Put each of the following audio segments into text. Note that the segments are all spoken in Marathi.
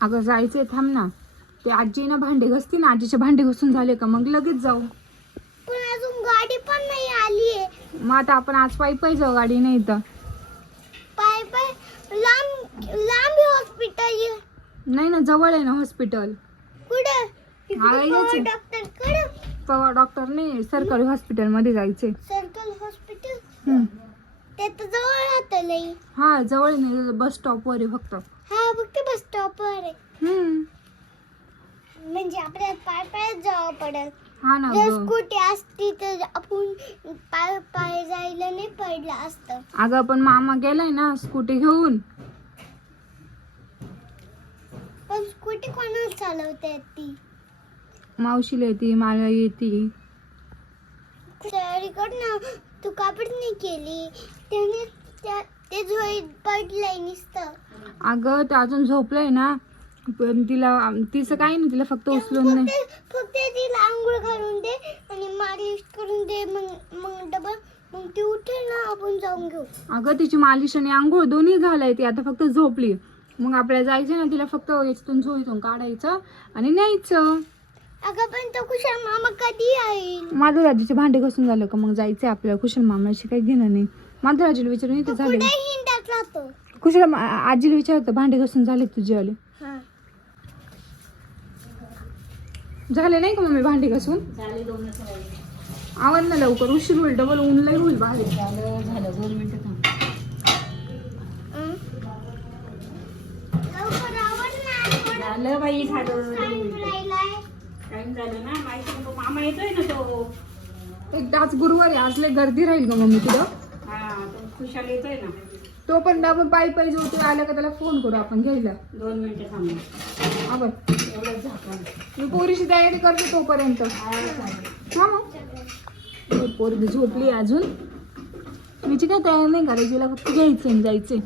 अगं जायचंय, थांब ना. ते आजी ना भांडे घासती ना, आजीचे भांडे घासून झाले का मग लगेच जाऊ. पण अजून गाडी पण नाही आली आहे. मग आता आपण आज पायी जाऊ, गाडी नाही तर. पाय लांब लांब हॉस्पिटल नाही ना, जवळ आहे ना हॉस्पिटल. कुठे? डॉक्टर नाही, सरकारी हॉस्पिटल मध्ये जायचंय. सर्कल हॉस्पिटल ते तर जवळ राहतं लई. हा जवळ नाही, बस स्टॉप वर आहे फक्त. हा फक्त बस स्टॉप वर आहे. म्हणजे आपल्याला पाय जावं पडेल. हा ना. जर स्कूटी असती तर आपण पाय जायला नाही पडलं असतं. अगं पण मामा गेलाय ना स्कूटी घेऊन. पण स्कूटी कोणाला चालवता येते? मावशीला येते, मला येते. तयारी कर ना, तू कापड नाही केली. त्याने ते झोई पडलंय नुसतं. अगं ते अजून झोपलंय ना, पण तिचं काही नाही, तिला फक्त उचलून नाही. फक्त तिला आंघोळ घालून दे आणि मालिश करून दे. मग डबल मग ती उठेल ना, आपण जाऊन घेऊ. अगं तिची मालिश आणि आंघोळ दोन्ही झालंय, ती आता फक्त झोपली. मग आपल्याला जायचं ना, तिला फक्त याच्यातून झोईतून काढायचं आणि न्यायचं. अगं पण तो कुशल मामा कधी येईल? माधुराजीचे भांडे घासून झालं का मग जायचंय आपल्याला. कुशल मामाशी काही घेणं नाही. माधुराजीला विचारून येते झाले. हिंडत राहतो. कुशल आजीला विचारतं भांडे घासून झाले तुझे आले. झाले नाही का मम्मी भांडे घासून? आवाज ना लवकर, उशीर होईल, डबल ऊन लई होईल बाहेर. झालं 2 मिनिटं थांब. झालं बाई, झालं. टाइम झालं ना, माहिती नको. मामा येतोय ना तो. एक आज गुरुवार आहे, आज लय गर्दी राहील का मम्मी तुला? हा, तो खुशाल येतोय ना. तो पण आपण पायी जाऊ. ते आला का त्याला फोन करू आपण घ्यायला. 2 मिनिटं थांब. आपण एवढंच झाकण. मी पोरीची तयारी करते तोपर्यंत. हा मग पोरगी झोपली अजून. तिची काय तयारी नाही करायची, तिला फक्त घ्यायचंय आणि जायचंय.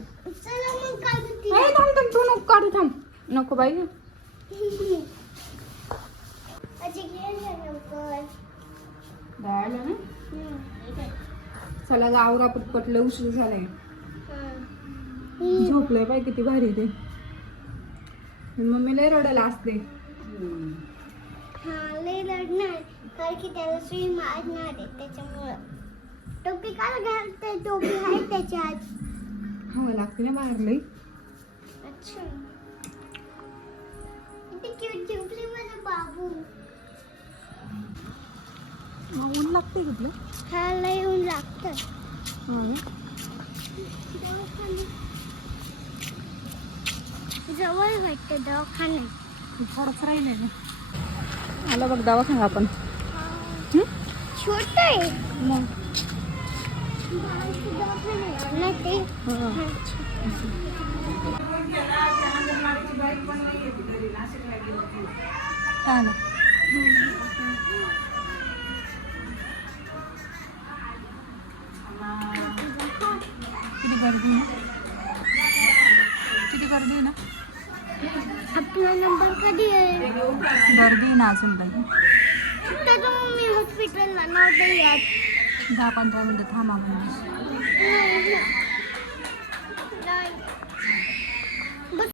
थांब तू नको काढू, थांब. नको बाई. दळायला ना. चला गावरा पटपट, उशीर झालाय. झोपलंय बाई, किती भारी ते. मम्मी लय रडायला असते. हा लय रडणार, कारण की त्याला सुई मारणार आहे त्याच्यामुळं. टोपी काय घालते? टोपी आहे त्याच्यात. हवा लागते ना बाहेर लई. अच्छा, किती क्यूट झोपली माझा बाबू. ऊन लागते कुठलं? हा लय ऊन लागतं. जवळ वाटतं दवाखान्यात. थोडंच राहिले ना. आला बघ दवाखाना आपण. छोट आहे मग ना ते. हा ना. किती गर्दी ना, किती गर्दी ना. आपला नंबर कधी आहे? गर्दी ना असेल बाई. तर मम्मी हॉस्पिटलला नव्हतं यात. 10-15 मिनिटं थांबा म्हणजे.